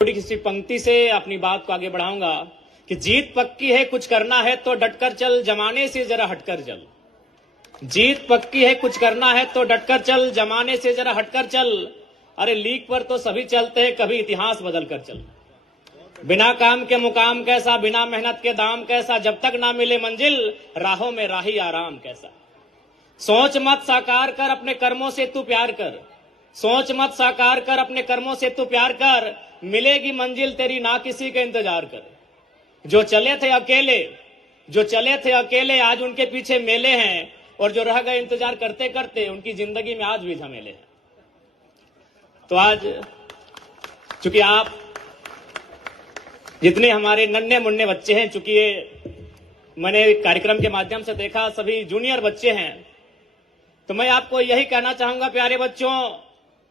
थोड़ी सी पंक्ति से अपनी बात को आगे बढ़ाऊंगा कि जीत पक्की है, कुछ करना है तो डटकर चल, जमाने से जरा हटकर चल। जीत पक्की है, कुछ करना है तो डटकर चल, जमाने से जरा हटकर चल। अरे लीक पर तो सभी चलते हैं, कभी इतिहास बदल कर चल। बिना काम के मुकाम कैसा, बिना मेहनत के दाम कैसा, जब तक ना मिले मंजिल राहों में राही आराम कैसा। सोच मत साकार कर, अपने कर्मों से तू प्यार कर। सोच मत साकार कर, अपने कर्मों से तू प्यार कर। मिलेगी मंजिल तेरी, ना किसी का इंतजार कर। जो चले थे अकेले आज उनके पीछे मेले हैं, और जो रह गए इंतजार करते करते उनकी जिंदगी में आज भी झमेले हैं। तो आज चूंकि आप जितने हमारे नन्हे मुन्ने बच्चे हैं, चूंकि ये मैंने कार्यक्रम के माध्यम से देखा सभी जूनियर बच्चे हैं, तो मैं आपको यही कहना चाहूंगा प्यारे बच्चों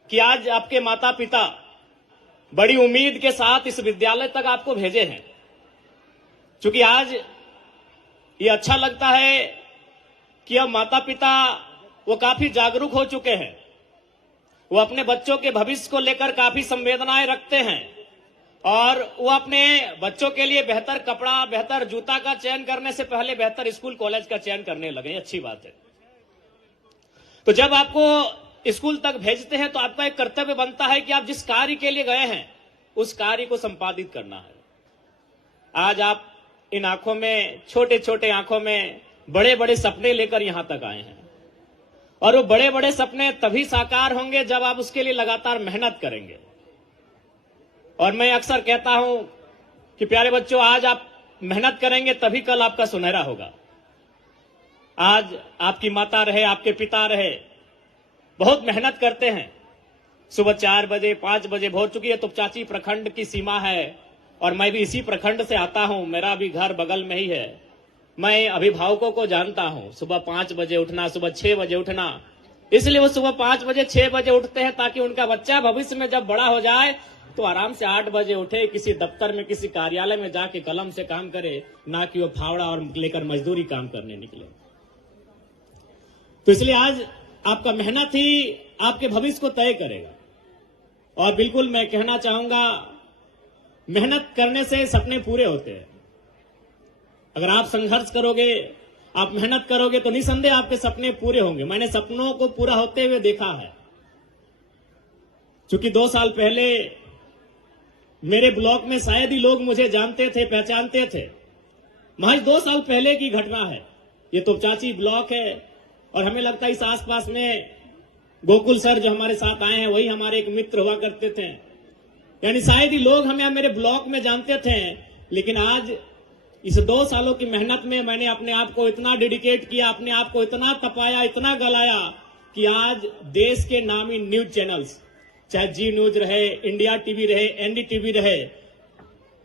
कि आज आपके माता पिता बड़ी उम्मीद के साथ इस विद्यालय तक आपको भेजे हैं। चूंकि आज ये अच्छा लगता है कि अब माता पिता वो काफी जागरूक हो चुके हैं, वो अपने बच्चों के भविष्य को लेकर काफी संवेदनाएं रखते हैं, और वो अपने बच्चों के लिए बेहतर कपड़ा, बेहतर जूता का चयन करने से पहले बेहतर स्कूल कॉलेज का चयन करने लगे। अच्छी बात है। तो जब आपको स्कूल तक भेजते हैं तो आपका एक कर्तव्य बनता है कि आप जिस कार्य के लिए गए हैं उस कार्य को संपादित करना है। आज आप इन आंखों में, छोटे छोटे आंखों में बड़े बड़े सपने लेकर यहां तक आए हैं, और वो बड़े बड़े सपने तभी साकार होंगे जब आप उसके लिए लगातार मेहनत करेंगे। और मैं अक्सर कहता हूं कि प्यारे बच्चों, आज आप मेहनत करेंगे तभी कल आपका सुनहरा होगा। आज आपकी माता रहे, आपके पिता रहे, बहुत मेहनत करते हैं। सुबह 4 बजे 5 बजे हो चुकी है, तो चाची प्रखंड की सीमा है, और मैं भी इसी प्रखंड से आता हूं, मेरा भी घर बगल में ही है। मैं अभिभावकों को जानता हूं, सुबह 5 बजे उठना, सुबह 6 बजे उठना। इसलिए वो सुबह 5 बजे 6 बजे उठते हैं ताकि उनका बच्चा भविष्य में जब बड़ा हो जाए तो आराम से 8 बजे उठे, किसी दफ्तर में, किसी कार्यालय में जाके कलम से काम करे, ना कि वो फावड़ा और लेकर मजदूरी काम करने निकले। तो इसलिए आज आपका मेहनत ही आपके भविष्य को तय करेगा। और बिल्कुल मैं कहना चाहूंगा, मेहनत करने से सपने पूरे होते हैं। अगर आप संघर्ष करोगे, आप मेहनत करोगे, तो निसंदेह आपके सपने पूरे होंगे। मैंने सपनों को पूरा होते हुए देखा है। क्योंकि 2 साल पहले मेरे ब्लॉक में शायद ही लोग मुझे जानते थे, पहचानते थे। महज 2 साल पहले की घटना है। ये तो चाची ब्लॉक है, और हमें लगता है इस आसपास में गोकुल सर जो हमारे साथ आए हैं वही हमारे एक मित्र हुआ करते थे। यानी शायद ही लोग हमें मेरे ब्लॉक में जानते थे। लेकिन आज इस 2 सालों की मेहनत में मैंने अपने आप को इतना डेडिकेट किया, अपने आप को इतना तपाया, इतना गलाया कि आज देश के नामी न्यूज चैनल्स, चाहे जी न्यूज रहे, इंडिया टीवी रहे, एनडीटीवी रहे,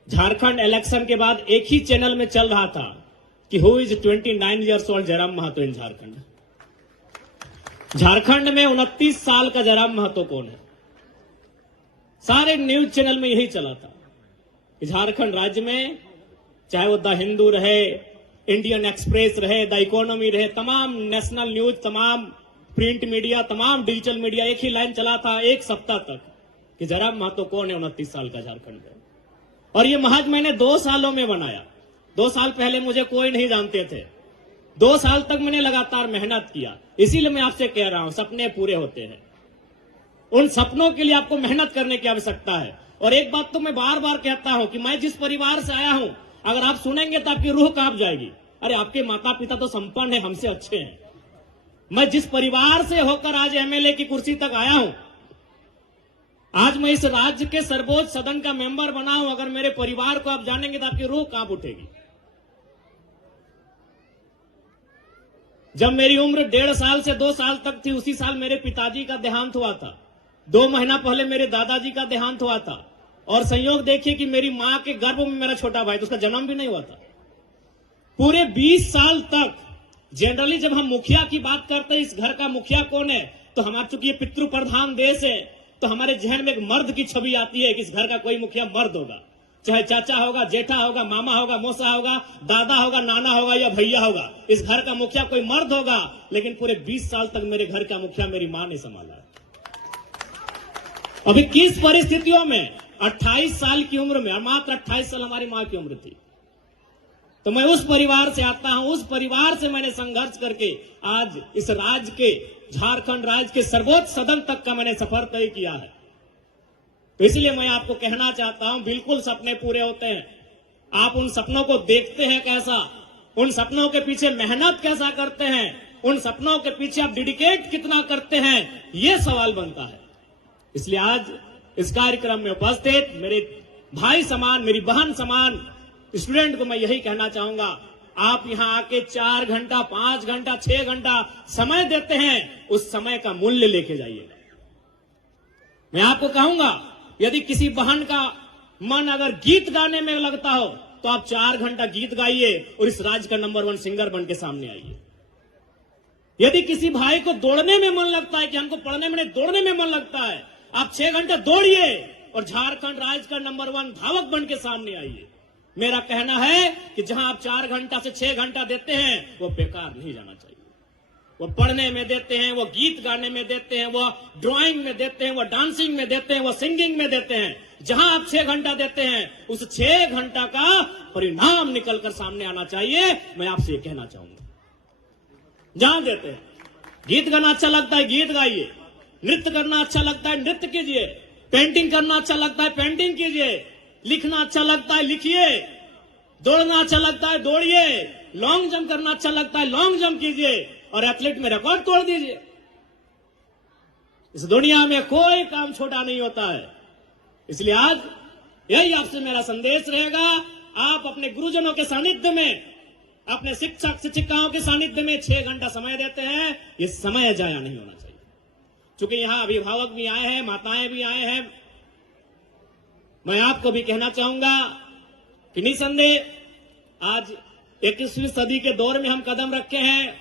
झारखंड इलेक्शन के बाद एक ही चैनल में चल रहा था कि who is 29 years old Jairam Mahato in Jharkhand. Jharkhand में 29 साल का जयराम महतो कौन है? सारे न्यूज चैनल में यही चला था। झारखंड राज्य में चाहे वो द हिंदू रहे, इंडियन एक्सप्रेस रहे, द इकोनॉमी रहे, तमाम नेशनल न्यूज, तमाम प्रिंट मीडिया, तमाम डिजिटल मीडिया, एक ही लाइन चला था 1 सप्ताह तक कि जयराम महतो कौन है 29 साल का झारखंड में। और ये महज मैंने 2 सालों में बनाया। 2 साल पहले मुझे कोई नहीं जानते थे। 2 साल तक मैंने लगातार मेहनत किया। इसीलिए मैं आपसे कह रहा हूं, सपने पूरे होते हैं। उन सपनों के लिए आपको मेहनत करने की आवश्यकता है। और एक बात तो मैं बार बार कहता हूं कि मैं जिस परिवार से आया हूं, अगर आप सुनेंगे तो आपकी रूह कांप जाएगी। अरे आपके माता पिता तो संपन्न है, हमसे अच्छे हैं। मैं जिस परिवार से होकर आज एमएलए की कुर्सी तक आया हूं, आज मैं इस राज्य के सर्वोच्च सदन का मेंबर बना हूं, अगर मेरे परिवार को आप जानेंगे तो आपकी रूह कांप उठेगी। जब मेरी उम्र 1.5 साल से 2 साल तक थी, उसी साल मेरे पिताजी का देहांत हुआ था। 2 महीना पहले मेरे दादाजी का देहांत हुआ था। और संयोग देखिए कि मेरी मां के गर्भ में मेरा छोटा भाई, तो उसका जन्म भी नहीं हुआ था। पूरे 20 साल तक जनरली जब हम मुखिया की बात करते हैं, इस घर का मुखिया कौन है, तो हमारा चूंकि ये पितृ प्रधान देश है, तो हमारे जहन में एक मर्द की छवि आती है कि इस घर का कोई मुखिया मर्द होगा। चाहे चाचा होगा, जेठा होगा, मामा होगा, मौसा होगा, दादा होगा, नाना होगा या भैया होगा, इस घर का मुखिया कोई मर्द होगा। लेकिन पूरे 20 साल तक मेरे घर का मुखिया मेरी मां ने संभाला। अभी किस परिस्थितियों में 28 साल की उम्र में, और मात्र 28 साल हमारी मां की उम्र थी। तो मैं उस परिवार से आता हूं, उस परिवार से मैंने संघर्ष करके आज इस राज्य के, झारखंड राज्य के सर्वोच्च सदन तक का मैंने सफर तय किया है। तो इसलिए मैं आपको कहना चाहता हूं, बिल्कुल सपने पूरे होते हैं। आप उन सपनों को देखते हैं कैसा, उन सपनों के पीछे मेहनत कैसा करते हैं, उन सपनों के पीछे आप डेडिकेट कितना करते हैं, यह सवाल बनता है। इसलिए आज इस कार्यक्रम में उपस्थित मेरे भाई समान, मेरी बहन समान स्टूडेंट को मैं यही कहना चाहूंगा, आप यहां आके 4 घंटा, 5 घंटा, 6 घंटा समय देते हैं, उस समय का मूल्य लेके जाइएगा। मैं आपको कहूंगा, यदि किसी बहन का मन अगर गीत गाने में लगता हो तो आप 4 घंटा गीत गाइए और इस राज्य का नंबर 1 सिंगर बन के सामने आइए। यदि किसी भाई को दौड़ने में मन लगता है कि हमको पढ़ने में नहीं दौड़ने में मन लगता है, आप 6 घंटा दौड़िए और झारखंड राज्य का नंबर 1 धावक बन के सामने आइए। मेरा कहना है कि जहां आप 4 घंटा से 6 घंटा देते हैं वो बेकार नहीं जाना चाहिए। वो पढ़ने में देते हैं, वो गीत गाने में देते हैं, वो ड्राइंग में देते हैं, वो डांसिंग में देते हैं, वो सिंगिंग में देते हैं। जहां आप 6 घंटा देते हैं, उस 6 घंटा का परिणाम निकलकर सामने आना चाहिए। मैं आपसे ये कहना चाहूंगा, जहां देते हैं, गीत गाना अच्छा लगता है गीत गाइए, नृत्य करना अच्छा लगता है नृत्य कीजिए, पेंटिंग करना अच्छा लगता है पेंटिंग कीजिए, लिखना अच्छा लगता है लिखिए, दौड़ना अच्छा लगता है दौड़िए, लॉन्ग जंप करना अच्छा लगता है लॉन्ग जंप कीजिए और एथलीट में रिकॉर्ड तोड़ दीजिए। इस दुनिया में कोई काम छोटा नहीं होता है। इसलिए आज यही आपसे मेरा संदेश रहेगा, आप अपने गुरुजनों के सानिध्य में, अपने शिक्षक शिक्षिकाओं के सानिध्य में 6 घंटा समय देते हैं, ये समय जाया नहीं होना चाहिए। क्योंकि यहां अभिभावक भी आए हैं, माताएं भी आए हैं। मैं आपको भी कहना चाहूंगा कि निसंदेह आज 21वीं सदी के दौर में हम कदम रखे हैं,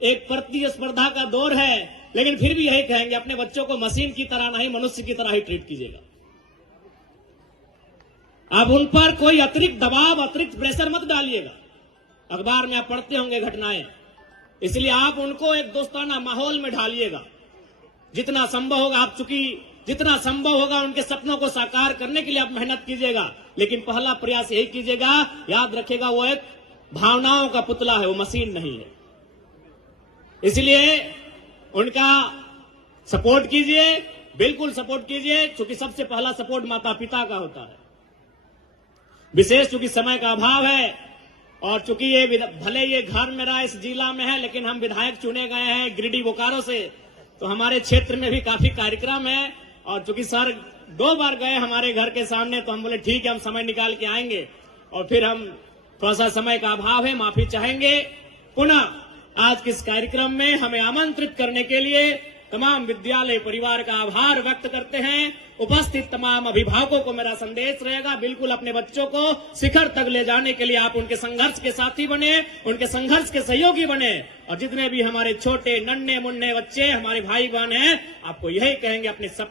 एक प्रतिस्पर्धा का दौर है, लेकिन फिर भी यही कहेंगे, अपने बच्चों को मशीन की तरह नहीं मनुष्य की तरह ही ट्रीट कीजिएगा। आप उन पर कोई अतिरिक्त दबाव, अतिरिक्त प्रेशर मत डालिएगा। अखबार में आप पढ़ते होंगे घटनाएं, इसलिए आप उनको एक दोस्ताना माहौल में ढालिएगा। जितना संभव होगा, आप चूंकि जितना संभव होगा उनके सपनों को साकार करने के लिए आप मेहनत कीजिएगा, लेकिन पहला प्रयास यही कीजिएगा, याद रखिएगा वो एक भावनाओं का पुतला है, वो मशीन नहीं है। इसलिए उनका सपोर्ट कीजिए, बिल्कुल सपोर्ट कीजिए, क्योंकि सबसे पहला सपोर्ट माता पिता का होता है। विशेष चूंकि समय का अभाव है और चूंकि ये भले ये घर मेरा इस जिला में है, लेकिन हम विधायक चुने गए हैं गिरिडीह बोकारो से, तो हमारे क्षेत्र में भी काफी कार्यक्रम है। और चूंकि सर 2 बार गए हमारे घर के सामने, तो हम बोले ठीक है, हम समय निकाल के आएंगे। और फिर हम थोड़ा सा समय का अभाव है, माफी चाहेंगे। पुनः आज के इस कार्यक्रम में हमें आमंत्रित करने के लिए तमाम विद्यालय परिवार का आभार व्यक्त करते हैं। उपस्थित तमाम अभिभावकों को मेरा संदेश रहेगा, बिल्कुल अपने बच्चों को शिखर तक ले जाने के लिए आप उनके संघर्ष के साथी बने, उनके संघर्ष के सहयोगी बने। और जितने भी हमारे छोटे नन्हे मुन्ने बच्चे, हमारे भाई बहन हैं, आपको यही कहेंगे, अपने सब